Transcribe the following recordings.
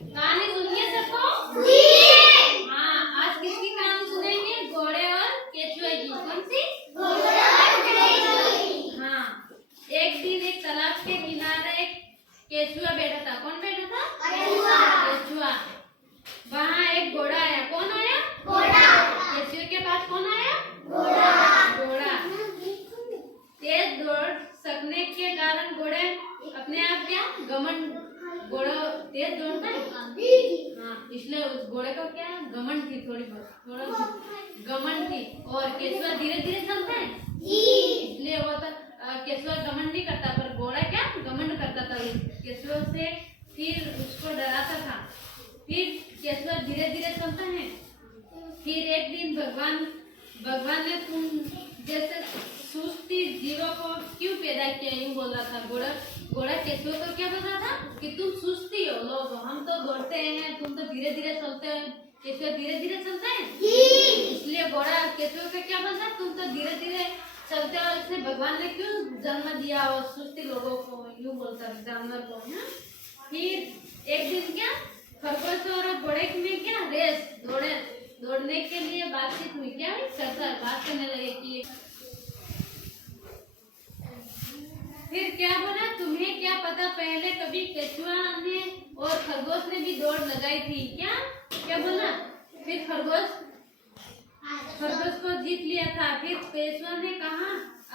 कहानी सुनिए सबको। जी। हाँ, आज किसकी कहानी सुनेंगे? घोड़े और केचुए की। कौन सी? घोड़े और केचुए। हाँ, एक दिन एक तालाब के किनारे एक केचुआ बैठा था। कौन बैठा था? केचुआ। वहाँ एक घोड़ा आया। कौन आया? घोड़ा। केचुए के पास कौन आया? घोड़ा। तेज दौड़ सकने के कारण घोड़े अपने आप क्या घमंड, घोड़ा तेज दौड़ता है। हाँ, इसलिए उस घोड़े को क्या घमंड थी, थोड़ी घमंड थी। और केचुआ धीरे धीरे चलता है, इसलिए वो तो केचुआ घमंड नहीं करता, पर घोड़ा क्या घमंड करता था केचुआ से। फिर उसको डराता था। फिर केचुआ धीरे धीरे चलता है। फिर एक दिन भगवान ने तुम जैसे सुस्ती जीवों को क्यों पैदा किया, यूं बोल रहा था घोड़ा केचुआ को क्या बोल रहा था कि तुम सुस्ती हो लोग, हम तो दौड़ते हैं, तुम तो धीरे धीरे चलते हो। केचुआ धीरे धीरे चलता है, इसलिए घोड़ा केचुआ को क्या बोलता है, तुम तो धीरे धीरे चलते हो, इसलिए भगवान ने क्यों जन्म दिया और सुस्ती लोगों को, यूं बोलता है जानवर को। फिर एक दिन क्या खरगोश और घोड़े में क्या रेस दौड़ने के लिए बातचीत हुई। क्या हुई? बात करने लगे कि फिर क्या बोला, तुम्हें क्या पता पहले कभी केचुआ ने और खरगोश ने भी दौड़ लगाई थी। क्या बोला? फिर खरगोश को जीत लिया था। फिर केचुआ ने कहा,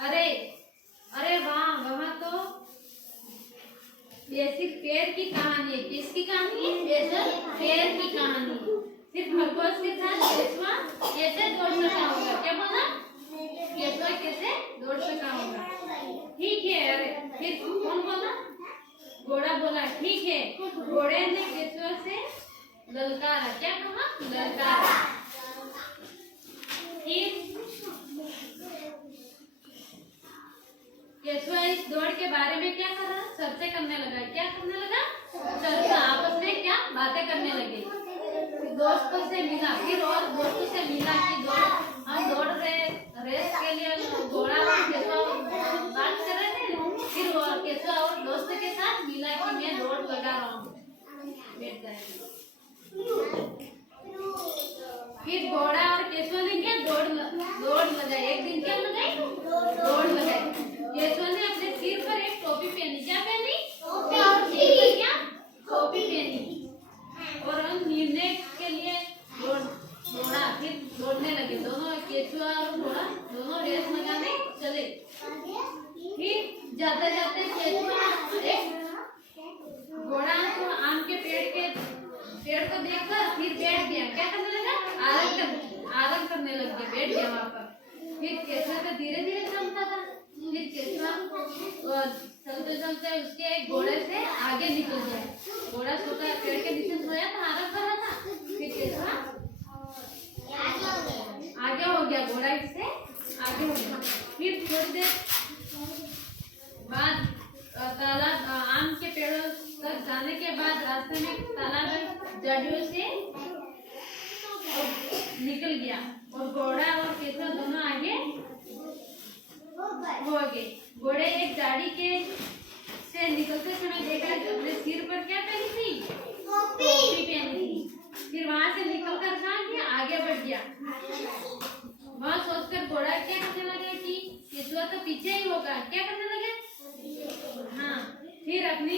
अरे वाह, वहाँ तो ये सिर्फ पेड़ की कहानी है। किसकी कहानी है? ये सिर्फ पेड़ की कहानी। फिर खरगोश के साथ केचुआ कैसे दौड़ सका होगा। क्या बोला? केचुआ कैसे दौड़ सका होगा। ठीक है। अरे फिर कौन बोला? घोड़ा बोला, ठीक है। घोड़े ने केचुआ से ललकारा। क्या कहा? ललकारा। फिर केचुआ इस दौड़ के बारे में क्या कर रहा? चर्चा करने लगा। क्या करने लगा? चर्चा। आपस में क्या बातें करने लगे। दोस्तों से मिला, फिर और दोस्तों से मिला कि हम दौड़ रहे रेस के लिए, घोड़ा और केचुआ बात कर रहे थे। फिर केचुआ और दोस्त के साथ मिला कि मैं दौड़ लगा रहा हूँ, बैठ जाएगा। फिर घोड़ा और केचुआ ने क्या दौड़ लगाई। एक दिन क्या लगाई? दौड़ लगाई। केचुआ ने अपने सिर पर एक टोपी पहनी। क्या पहनी? क्या टोपी पहनी। और हम निर्णय के लिए दौड़ा। फिर दौड़ने लगे दोनों, केचुआ और घोड़ा दोनों रेस लगाने चले। फिर जाते जाते केचुआ एक घोड़ा तो आम के पेड़ को देखकर फिर बैठ गया। क्या करने लगा? आराम करने लग गया, बैठ गया वहाँ पर। फिर केचुआ तो धीरे धीरे चलता था। फिर केचुआ चलते चलते उसके एक घोड़े से आगे निकल गया। घोड़ा सोता पेड़ के नीचे सोया था, आराम कर रहा था। फिर केचुआ आगे हो गया, घोड़ा इससे आगे हो गया। फिर थोड़ी देर बाद तालाब, आम के पेड़ों तक जाने के बाद रास्ते में तालाब जड़ियों से निकल गया और घोड़ा और केचुआ दोनों आगे हो गए। घोड़े एक गाड़ी के से निकलते समय देखा कि अपने सिर पर क्या पहनी थी? टोपी पहनी थी। फिर वहां से निकलकर कहाँ गया? आगे बढ़ गया। वहाँ सोचकर घोड़ा क्या करने लगा कि केचुआ तो पीछे ही होगा। क्या करने लगे? हाँ, फिर अपनी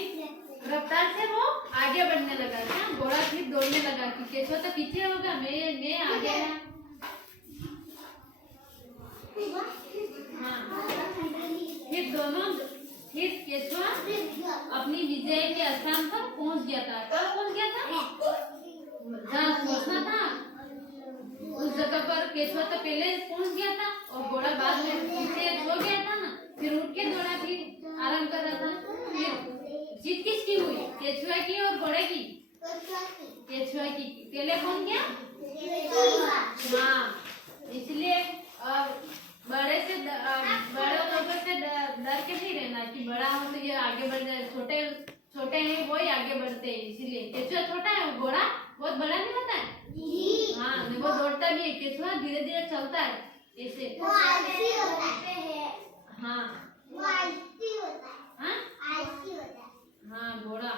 रफ्तार से वो आगे बढ़ने लगा। क्या घोड़ा फिर दौड़ने लगा कि केचुआ तो पीछे होगा, मैं आगे है। हाँ, फिर केचुआ अपनी विजय के स्थान पर पहुंच गया था। कहाँ पहुंच गया था? जहाँ पहुंचना था उस जगह पर केचुआ तो पहले पहुंच गया था और घोड़ा बाद में पीछे सो गया था ना। फिर उठ के दौड़ा, फिर आराम कर रहा था। फिर जीत किसकी हुई? केचुआ की और घोड़े की? केचुआ की। पहले कौन गया? हाँ, इसलिए बड़े लोगों से डर के नहीं रहना कि बड़ा हो तो ये आगे बढ़ जाए, छोटे हैं वो ही आगे बढ़ते हैं। इसीलिए केचुआ छोटा है, घोड़ा बहुत बड़ा नहीं होता है। हाँ, वो दौड़ता भी है, केचुआ धीरे धीरे चलता है ऐसे। हाँ, हाँ, घोड़ा